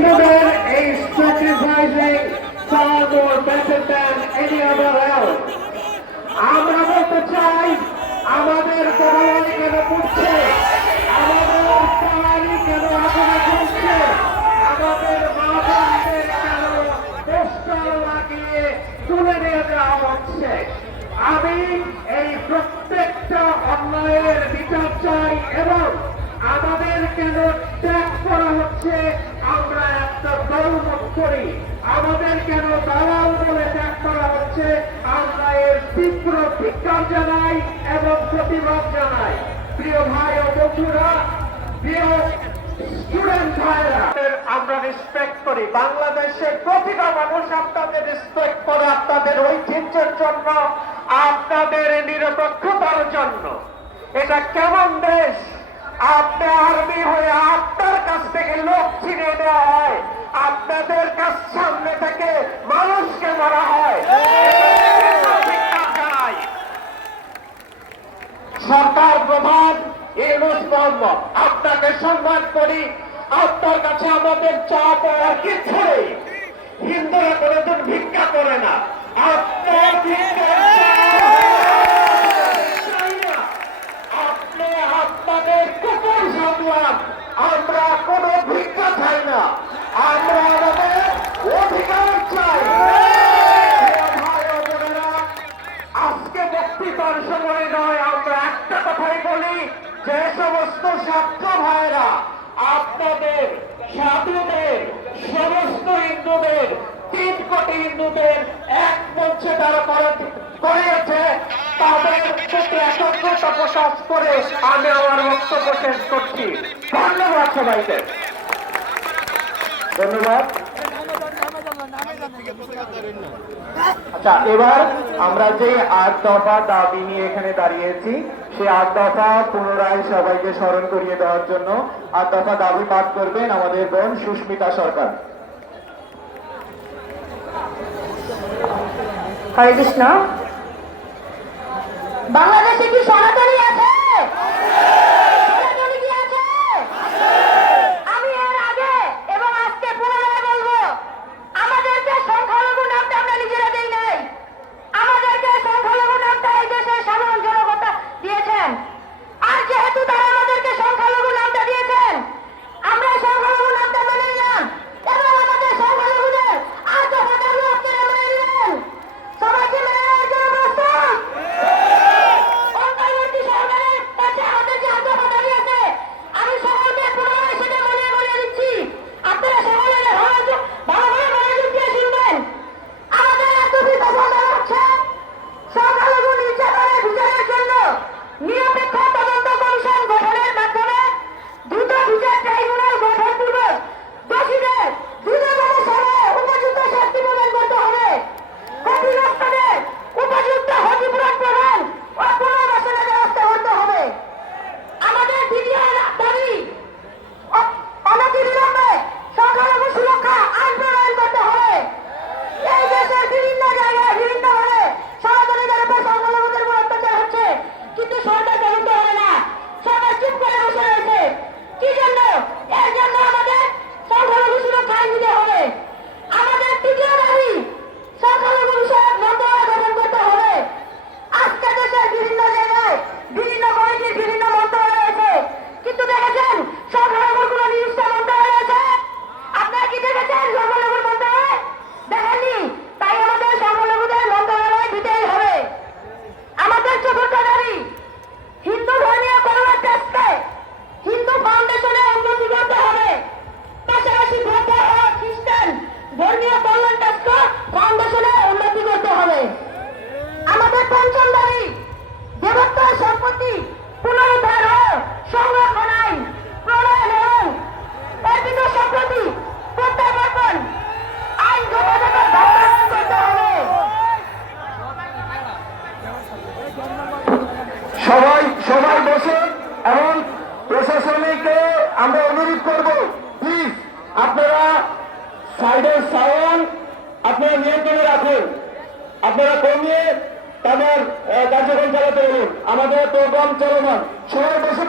হিন্দুদের এই sacrificing far more better than any other else. আমরা বলতে চাই, আমাদের তরবারি কেন পড়ছে? আমাদের তরবারি কেন আগুনে চলছে আমাদের মা বোনদের কেন পোস্টার লাগিয়ে তুলে নিয়ে দেওয়া হচ্ছে? আমি এই প্রত্যেকটা অন্যায়ের বিচার চাই এবং আমাদের কেন ত্যাগ করা হচ্ছে আমরা একটা দলমত করি। আমাদের কেন দালাল বলে ত্যাগ করা হচ্ছে? আমরা এর তীব্র ধিক্কার জানাই এবং প্রতিবাদ জানাই। প্রিয় ভাই ও বন্ধুরা, প্রিয় স্টুডেন্ট ভাইরা আমরা রেসপেক্ট করি। বাংলাদেশের প্রতিটা মানুষ আপনাদের রেসপেক্ট করে, আপনাদের ঐতিহ্যের জন্য, আপনাদের নিরপেক্ষতার জন্য। এটা কেমন দেশ? আর্মি হয়ে আপনার কাছ থেকে লোক ছিনিয়ে দেওয়া হয় আপনাদের কাছ সামনে থেকে মানুষকে মারা হয়। সরকার প্রধান ইউনুস মোহাম্মদ, আপনাকে সম্মান করি, আপনার কাছে আমাদের চা পাওয়ার কিছু নেই। হিন্দুরা কোনোদিন ভিক্ষা করে না। আপনার ভিক্ষা চাই না। আপনি আপনাদের কুকুর সামলান আমরা কোনো ভিক্ষা চাই না আমরা আমাদের অধিকার চাই প্রিয় ভাই ও বোনেরা, আজকে বক্তৃতার সময় নয় আমরা একটা কথাই বলি যে সমস্ত ছাত্র ভাইরা আপনাদের সাধুদের সমস্ত হিন্দুদের তিন কোটি হিন্দুদের এক মঞ্চে তারা করিয়েছে তাদের প্রতি প্রকাশ করে আমি আমার বক্তব্য শেষ করছি। ধন্যবাদ সবাইকে। ধন্যবাদ। আচ্ছা এবার আমরা যে আট দফা দাবি নিয়ে এখানে দাঁড়িয়েছি, সেই আট দফা পুনরায় সবাইকে স্মরণ করিয়ে দেওয়ার জন্য আট দফা দাবি পাঠ করবেন আমাদের বোন সুস্মিতা সরকার। হরে কৃষ্ণ। বাংলাদেশে প্রশাসনিককে আমরা অনুরোধ করব প্লিজ আপনারা সাইডের সাউন্ড আপনারা নিয়ন্ত্রণে রাখুন। আপনারা কমিয়ে তাদের কার্যক্রম চালাতে বলুন। আমাদের প্রোগ্রাম চলমান। সবাই বসে